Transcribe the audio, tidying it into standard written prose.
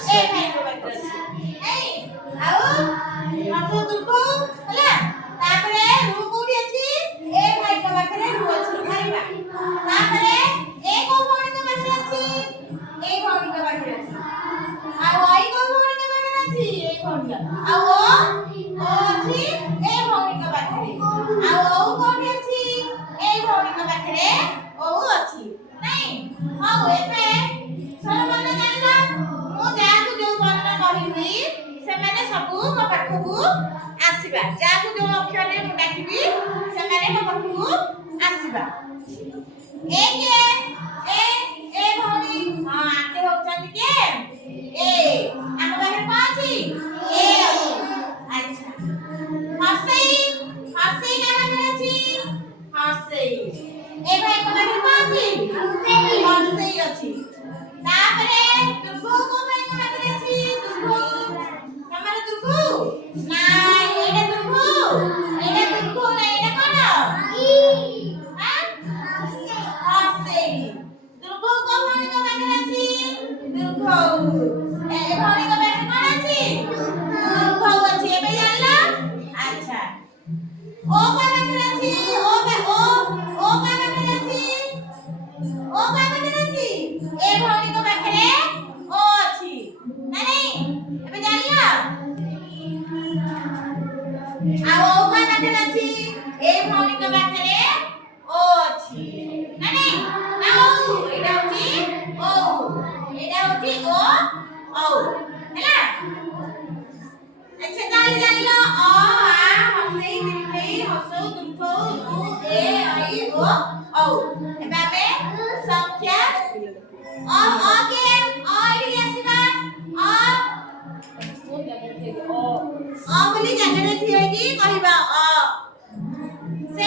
ବର୍ଷ ଏ ଭାଇଙ୍କ ପାଖରେ ଅଛି ନାଇଁ ଆଉ ହସ ଦୁଃଖ ହେଲା ତାପରେ ରୁ କୋଉଠି ଅଛି ଏ ଭାଇଙ୍କ ପାଖରେ ରୁ ଅଛି ଖାଇବା ତାପରେ ଏ କୋଉ ଭଉଣୀଙ୍କ ପାଖରେ ଅଛି ଏ ଭଉଣୀଙ୍କ ପାଖରେ ଅଛି ଆଉ ଆଇ କୋଉ ଭଉଣୀଙ୍କ ପାଖରେ ଅଛି ଏ ଭଉଣୀଙ୍କ ଆଉ ଓ ଅଛି ଏ ଭଉଣୀଙ୍କ ପାଖରେ ଆଉ ଓ କୋଉଠି ଅଛି ଏ ଭଉଣୀଙ୍କ ପାଖରେ ଓ ଅଛି ନାଇଁ ହଉ ଏବେ ସରମନ ଜାଣିଲ ମୁଁ ଯାହାକୁ ଯୋଉ ବର୍ଣ୍ଣ କହିବି ସେମାନେ ସବୁ ମୋ ପାଖକୁ ଆସିବା ଯାହାକୁ ଯୋଉ ଅକ୍ଷରରେ ମୁଁ ଡାକିବି ସେମାନେ ମୋ ପାଖକୁ ଆସିବା ଏ କିଏ ଏ ଭଉଣୀ ହଁ ଆଣ୍ଟି ହଉଛନ୍ତି କିଏ ଏ ଆମ ପାଖରେ କଣ ଅଛି ଏ ଅଛି ଆଚ୍ଛା ହସେଇ ହସେଇ କାହା ପାଖରେ ଅଛି ହସେଇ ଏ ଭାଇଙ୍କ ପାଖରେ କଣ ଅଛି ହସେଇ ଅଛି ତାପରେ ଦୁର୍ଗୁ କୋଉ ଭାଇଙ୍କ ପାଖରେ ଅଛି ଦୁର୍ଗୁ ତମର ଦୁର୍ଗୁ ନାଇଁ ଏଇଟା ଦୁର୍ଗୁ ନା ଏଇଟା କଣ ହସେଇ ଦୁର୍ଗୁ କୋଉ ଭଉଣୀଙ୍କ ପାଖରେ ଅଛି ଦୁର୍ଗୁ ଏ ଭଉଣୀଙ୍କ ପାଖରେ କଣ ଅଛି ଦୁର୍ଗୁ ଅଛି ଏବେ ଜାଣିଲ ଆଚ୍ଛା ଓ କାହା ପାଖରେ ଅଛି ଓ କାହା ପାଖରେ ଅଛି ଓ କାହା ପାଖରେ ଅଛି ଏ ଭଉଣୀଙ୍କ ପାଖରେ ଓ ଅଛି ନାଇଁ ଏବେ ଜାଣିଲ ଆଉ ଓ କାହା ପାଖରେ ଅଛି ଏ ଭଉଣୀଙ୍କ ପାଖରେ ଓ ଅଛି ନାଇଁ ନା ଓ ଏଇଟା ହଉଛି ଓ ଏଇଟା ହଉଛି ଓ ହେଲା अच्छा ताली जानिलो अ आ हसई दीर्घई हसौ दुर्घौ उ ए ऐ ओ औ एबे आमे संख्या के एठी आसीबा बोली जगह रे थिए की कहिबा से